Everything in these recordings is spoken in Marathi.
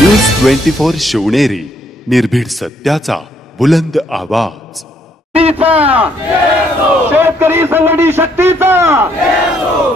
न्यूज 24 शिवनेरी, निर्भीड सत्याचा बुलंद आवाज। शेतकरी संघटित शक्तीचा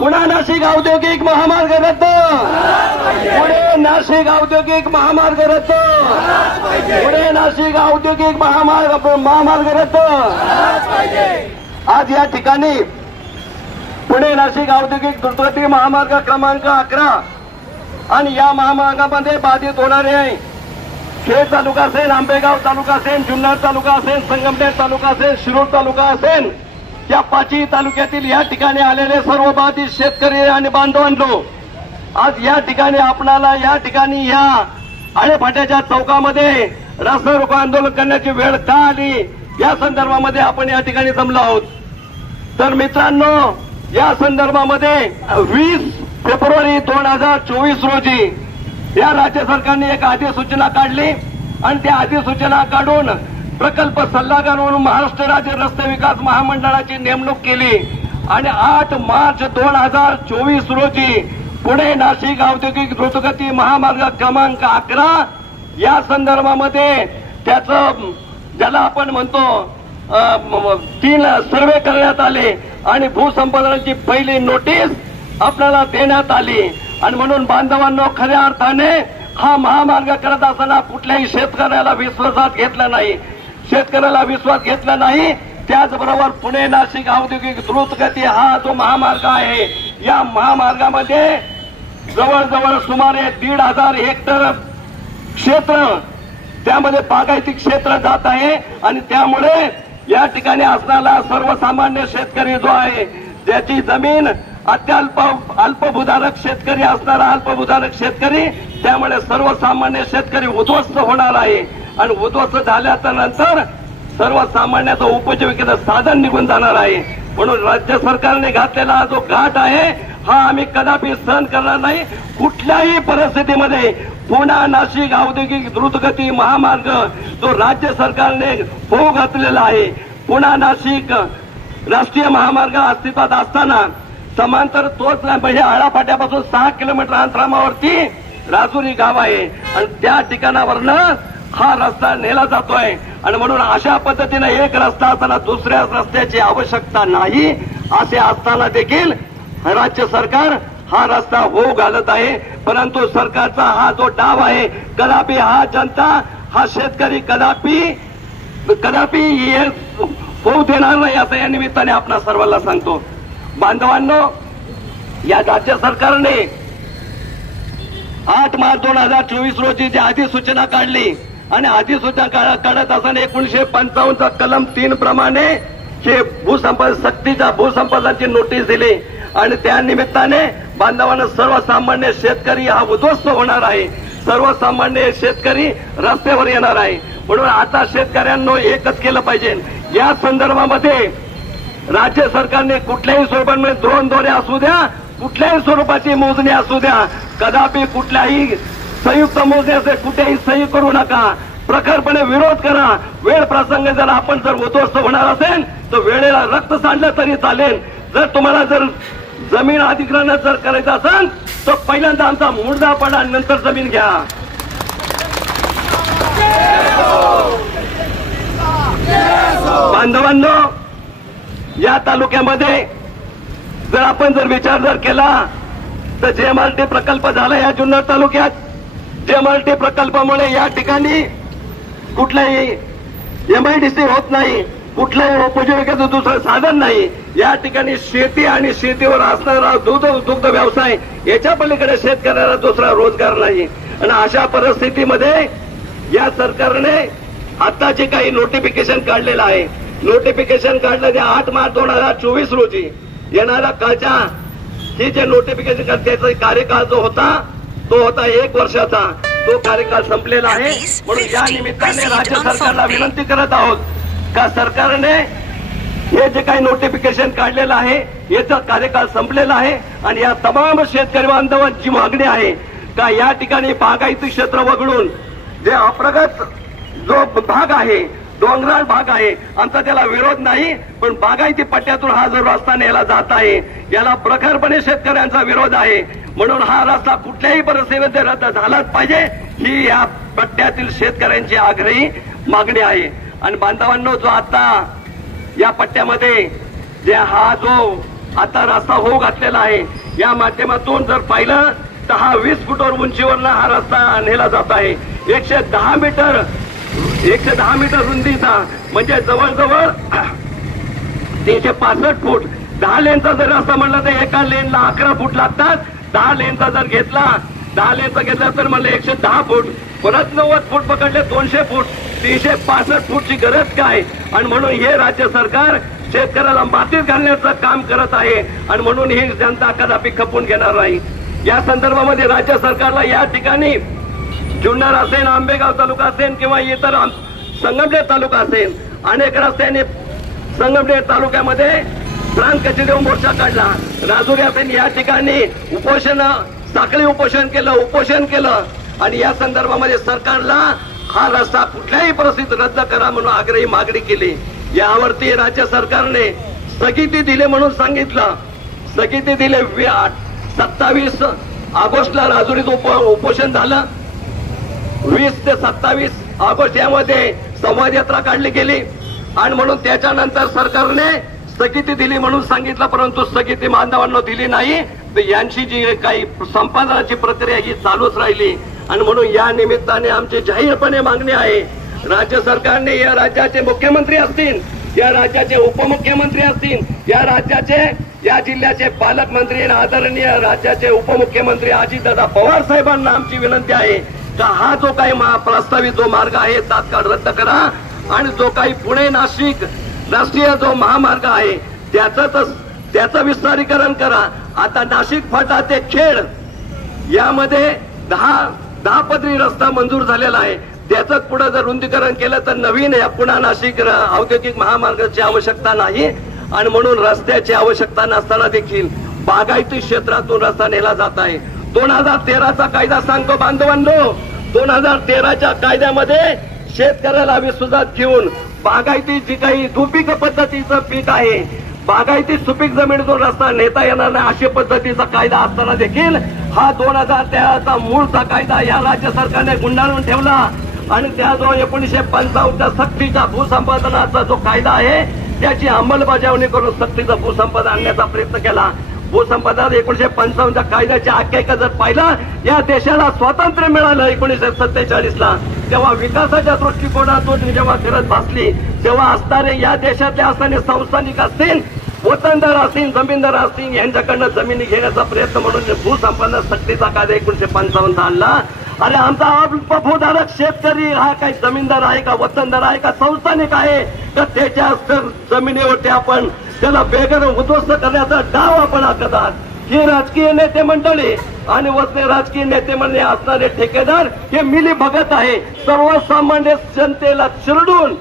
पुणे नाशिक औद्योगिक महामार्ग रद्द, पुणे नाशिक औद्योगिक महामार्ग रद्द, पुणे नाशिक औद्योगिक महामार्ग रद्द। आज या ठिकाणी पुणे नाशिक औद्योगिक द्रुतगती महामार्ग क्रमांक 11 आणि या महामार्गामध्ये बाधित होणारे खेड तालुका असेल, आंबेगाव तालुका असेल, जुन्नर तालुका असेल, संगमनेर तालुका असेल, शिरूर तालुका असेल, या 5 तालुक्यातील या ठिकाणी आलेले सर्व बाधित शेतकरी आणि बांधवांनो, आज या ठिकाणी आपणाला या ठिकाणी या आळेफाट्याच्या चौकामध्ये रस्ता रोको आंदोलन करण्याची वेळ का आली या संदर्भामध्ये आपण या ठिकाणी जमलो आहोत। तर मित्रांनो, या संदर्भामध्ये 20 फेब्रुवारी 2024 रोजी या राज्य सरकारने एक अधिसूचना काढली आणि त्या अधिसूचना काढून प्रकल्प सल्लागार म्हणून महाराष्ट्र राज्य रस्ते विकास महामंडळाची नेमणूक केली आणि 8 मार्च 2024 रोजी पुणे नाशिक औद्योगिक द्रुतगती महामार्ग क्रमांक 11 या संदर्भामध्ये त्याचं ज्याला आपण म्हणतो 3 सर्वे करण्यात आले आणि भूसंपादनाची पहिली नोटीस आपल्याला देण्यात आली। आणि म्हणून बांधवांनो, खऱ्या अर्थाने हा महामार्ग करत असताना कुठल्याही शेतकऱ्याला विश्वासात घेतला नाही, शेतकऱ्याला विश्वास घेतला नाही। त्याचबरोबर पुणे नाशिक औद्योगिक द्रुतगती हा जो महामार्ग आहे, या महामार्गामध्ये जवळजवळ सुमारे 1,500 हेक्टर क्षेत्र त्यामध्ये बागायती क्षेत्र जात आहे आणि त्यामुळे या ठिकाणी असणारा सर्वसामान्य शेतकरी जो आहे, ज्याची जमीन अत्यल्प अल्पभूधारक शेतकरी असणारा अल्पभूधारक शेतकरी, त्यामुळे सर्वसामान्य शेतकरी उद्ध्वस्त होणार आहे आणि उद्ध्वस्त झाल्याच्या नंतर सर्वसामान्याचं उपजीविकेचं साधन निघून जाणार आहे। म्हणून राज्य सरकारने घातलेला हा जो घाट आहे, हा आम्ही कदापि सहन करणार नाही। कुठल्याही परिस्थितीमध्ये पुणे नाशिक औद्योगिक द्रुतगती महामार्ग जो राज्य सरकारने होऊ घातलेला आहे, पुणे नाशिक राष्ट्रीय महामार्ग अस्तित्वात असताना समांतर तोच म्हणजे आळाफाट्यापासून 6 किलोमीटर अंतरावरती राजुरी गाव आहे आणि त्या ठिकाणावरनं हा रस्ता नेला जातोय आणि म्हणून अशा पद्धतीने एक रस्ता असताना दुसऱ्या रस्त्याची आवश्यकता नाही असे असताना देखील राज्य सरकार हा रस्ता होऊ घालत आहे। परंतु सरकारचा हा जो डाव आहे, कदापि हा जनता हा शेतकरी कदापि होऊ देणार नाही असं या निमित्ताने आपणा सर्वांना सांगतो। बांधवांनो, या राज्य सरकारने 8 मार्च 2024 रोजी जी अधिसूचना काढली आणि अधिसूचना काढत असताना 1955 कलम 3 प्रमाणे हे सक्तीच्या भूसंपादनाची नोटीस दिली आणि त्या निमित्ताने बांधवांना सर्वसामान्य शेतकरी हा उद्ध्वस्त होणार आहे, सर्वसामान्य शेतकरी रस्त्यावर येणार आहे। म्हणून आता शेतकऱ्यांना एकच केलं पाहिजे, या संदर्भामध्ये राज्य सरकारने कुठल्याही स्वरूपामध्ये द्रोण असू द्या, कुठल्याही स्वरूपाची मोजणी असू द्या, कदापि कुठल्याही संयुक्त मोजण्याचे कुठेही सही करू नका, प्रखरपणे विरोध करा। वेळ प्रसंग जर आपण उद्ध्वस्त होणार असेल तर वेळेला रक्त सांडलं तरी चालेल। जर तुम्हाला जमीन अधिग्रहण करायचं असेल तर पहिल्यांदा आमचा मुर्दा पडा, नंतर जमीन घ्या। बांधवांनो, या तालुक्यामध्ये जर आपण विचार केला तर जेएमआरटी प्रकल्प झाला या जुन्नर तालुक्यात। जेएमआरटी प्रकल्पामुळे या ठिकाणी कुठलाही एमआयडीसी होत नाही, कुठल्याही उपजीविकेचं दुसरं साधन नाही। या ठिकाणी शेती आणि शेतीवर असणारा दुग्ध व्यवसाय, याच्या पलीकडे शेतकऱ्याला दुसरा रोजगार नाही। आणि अशा परिस्थितीमध्ये या सरकारने आता जे काही नोटिफिकेशन काढलेलं आहे, नोटिफिकेशन काढलं ते 8 मार्च 2024 रोजी येणाऱ्या काळच्या हे जे नोटिफिकेशन त्याचा कार्यकाळ जो होता तो होता 1 वर्षाचा, तो कार्यकाळ संपलेला आहे। म्हणून या निमित्ताने राज्य सरकारला विनंती करत आहोत का सरकारने हे जे काही नोटिफिकेशन काढलेलं आहे याचा कार्यकाळ संपलेला आहे आणि या तमाम शेतकरी बांधवांची मागणी आहे का या ठिकाणी बागायती क्षेत्र वगळून जे अप्रगत जो भाग आहे, डोंगराळ भाग आहे, आमचा त्याला विरोध नाही, पण बागायती पट्ट्यातून हा जो रस्ता नेला जात आहे याला प्रखरपणे शेतकऱ्यांचा विरोध आहे। म्हणून हा रस्ता कुठल्याही परिस्थितीमध्ये रद्द झालाच पाहिजे ही या पट्ट्यातील शेतकऱ्यांची आग्रही मागणी आहे. आणि बांधवांनो, जो आता या पट्ट्यामध्ये जे हा जो आता रस्ता होऊ घातलेला आहे, या माध्यमातून जर पाहिलं तर हा 20 फुटावर उंचीवरनं हा रस्ता नेला जात आहे. 110 मीटर रुंदीचा, म्हणजे जवळजवळ 365 फूट. 10 लेनचा जर रस्ता म्हणलं तर एका लेनला 11 फूट लागतात. 10 लेनचा जर घेतला, 10 लेनचा घेतला तर म्हणलं 110 फूट, परत 90 फूट पकडले 200 फूट, 365 फूटची गरज काय? आणि म्हणून हे राज्य सरकार शेतकऱ्याला मातीत घालण्याचं काम करत आहे. आणि म्हणून ही जनता कदापि खपून घेणार नाही. या संदर्भामध्ये राज्य सरकारला या ठिकाणी जुन्नर असेल, आंबेगाव तालुका असेल किंवा इतर संगमनेर तालुका असेल, अनेक रस्त्यांनी संगमनेर तालुक्यामध्ये प्रांत कचेरीवर मोर्चा काढला. राजुरी असेल, या ठिकाणी उपोषण, साखळी उपोषण केलं. आणि या संदर्भामध्ये सरकारला हा रस्ता कुठल्याही परिस्थितीत रद्द करा म्हणून आग्रही मागणी केली. यावरती राज्य सरकारने स्थगिती दिली म्हणून सांगितलं. स्थगिती दिले. 27 ऑगस्टला राजुरीत उपोषण झालं. 20 ते 27 ऑगस्ट यामध्ये संवाद यात्रा काढली गेली. आणि म्हणून त्याच्यानंतर सरकारने स्थगिती दिली म्हणून सांगितलं, परंतु स्थगिती बांधवांना दिली नाही. तर यांची जी काही संपादनाची प्रक्रिया ही चालूच राहिली. आणि म्हणून या निमित्ताने आमची जाहीरपणे मागणी आहे, राज्य सरकारने या राज्याचे मुख्यमंत्री असतील, या राज्याचे उपमुख्यमंत्री असतील, या जिल्ह्याचे पालकमंत्री आणि आदरणीय राज्याचे उपमुख्यमंत्री अजितदादा पवार साहेबांना आमची विनंती आहे का हा जो काही प्रस्तावित जो मार्ग आहे तात्काळ रद्द करा. आणि जो काही पुणे नाशिक राष्ट्रीय जो महामार्ग आहे त्याचं विस्तारीकरण करा. आता नाशिक फाटा ते खेड यामध्ये 10 पदरी रस्ता मंजूर झालेला आहे. त्याचं पुढे जर रुंदीकरण केलं तर नवीन या पुणे नाशिक औद्योगिक महामार्गाची आवश्यकता नाही. आणि म्हणून रस्त्याची आवश्यकता नसताना देखील बागायती क्षेत्रातून रस्ता नेला जात आहे. 2013चा कायदा सांगतो बांधवांनो, 2013च्या कायद्यामध्ये शेतकऱ्याला विश्वासात घेऊन बागायती जी काही दुपीक पद्धतीचं पीक आहे, बागायती सुपीक जमिनीतून रस्ता नेता येणार नाही अशा पद्धतीचा कायदा असताना देखील हा 2013चा मूळचा कायदा या राज्य सरकारने गुंडाळून ठेवला. आणि त्या जो 1955च्या सक्तीचा भूसंपादनाचा जो कायदा आहे त्याची अंमलबजावणी करून सक्तीचा भूसंपादन आणण्याचा प्रयत्न केला. भूसंपादन 1955च्या कायद्याची आख्यायिका जर पाहिलं, या देशाला स्वातंत्र्य मिळालं 1947ला, तेव्हा विकासाच्या दृष्टिकोनातून जेव्हा करत बसली तेव्हा असणारे या देशातले असणारे संस्थानिक असतील, वतनदार असतील, जमीनदार असतील, यांच्याकडनं जमिनी घेण्याचा प्रयत्न म्हणून भूसंपादन सक्तीचा कायदा 1955 आणला. अरे आमचा अल्पभूधारक शेतकरी हा काही जमीनदार आहे का, वतनदार आहे का, संस्थानिक आहे का, त्याच्या जमिनीवरती आपण त्याला बेगर उद्ध्वस्त करण्याचा डाव आपण आखत आहात. ही राजकीय नेते मंडळी आणि राजकीय नेते मंडळी असणारे ठेकेदार हे मिली भगत आहे. सर्वसामान्य जनतेला चिरडून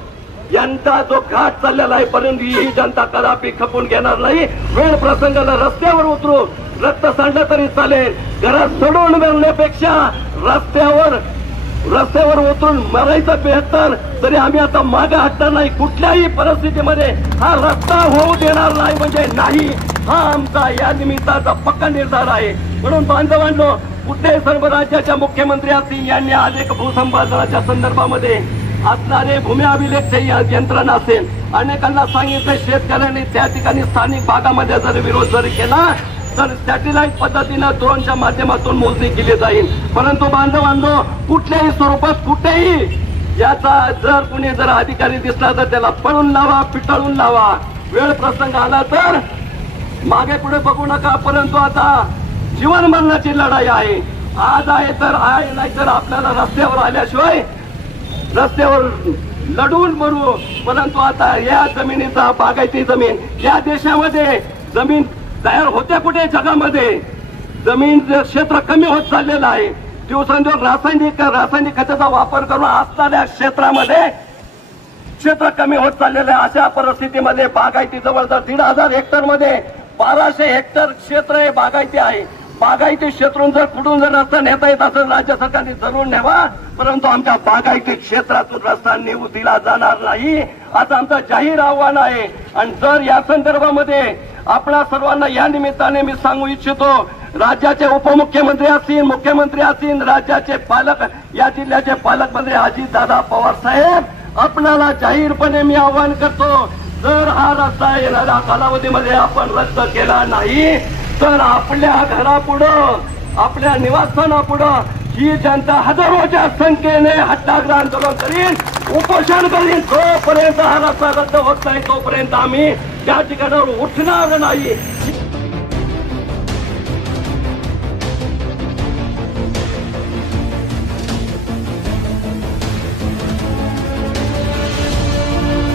यांचा जो घाट चाललेला आहे, परंतु ही जनता कदापि खपून घेणार नाही. वेळ प्रसंगाला रस्त्यावर उतरू, रक्त सांडलं तरी चालेल, घरात सोडून मिळण्यापेक्षा रस्त्यावर उतरून मरायचं बेहतर. तरी आम्ही आता मागे हटणार नाही. कुठल्याही परिस्थितीमध्ये हा रस्ता होऊ देणार नाही म्हणजे नाही, हा आमचा या निमित्ताचा पक्का निर्धार आहे. म्हणून बांधवांनो, कुठल्याही सर्व राज्याच्या मुख्यमंत्री असतील यांनी आज एक भूसंपादनाच्या संदर्भामध्ये असणारे भूमी अभिलेखची यंत्रणा असेल, अनेकांना सांगितलं शेतकऱ्यांनी त्या ठिकाणी स्थानिक भागामध्ये जर विरोध जरी केला तर सॅटेलाइट पद्धतीनं ड्रोनच्या माध्यमातून मोजणी केली जाईल. परंतु बांधवांनो, कुठल्याही स्वरूपात कुठेही याचा जर कुणी अधिकारी दिसला तर त्याला पळून लावा, पिटाळून लावा. वेळ प्रसंग आला तर मागे पुढे बघू नका. परंतु आता जीवन मरणाची लढाई आहे. आज आहे तर आहे, नाहीतर आपल्याला रस्त्यावर आल्याशिवाय रस्त्यावर लढून मरू. परंतु आता या जमिनीचा बागायती जमीन या देशामध्ये जमीन तयार होत्या कुठे जगामध्ये जमीन क्षेत्र कमी होत चाललेलं आहे. दिवसेंदिवस रासायनिक खताचा वापर करून असणाऱ्या क्षेत्रामध्ये क्षेत्र कमी होत चाललेलं आहे. अशा परिस्थितीमध्ये बागायती जवळजवळ 1,500 हेक्टर मध्ये 1200 हेक्टर क्षेत्र हे बागायती आहे. बागायती क्षेत्रातून जर कुठून जर रस्ता नेता येत असेल राज्य सरकारने जरूर न्यावा, परंतु आमच्या बागायती क्षेत्रातून रस्ता नेऊ दिला जाणार नाही. आज आमचं जाहीर आव्हान आहे. आणि जर या संदर्भामध्ये आपणा सर्वांना या निमित्ताने मी सांगू इच्छितो, राज्याचे उपमुख्यमंत्री असतील, मुख्यमंत्री असतील, राज्याचे पालक, या जिल्ह्याचे पालकमंत्री अजितदादा पवार साहेब, आपणाला जाहीरपणे मी आवाहन करतो, जर हा रस्ता येणाऱ्या कालावधीमध्ये आपण रद्द केला नाही तर आपल्या घरापुढं, आपल्या निवासस्थानापुढं ही जनता हजारोच्या संख्येने हत्याग्रह आंदोलन करीन, उपोषण करीन. जोपर्यंत हा रस्ता रद्द होत नाही तोपर्यंत आम्ही त्या ठिकाणावर उठणार नाही.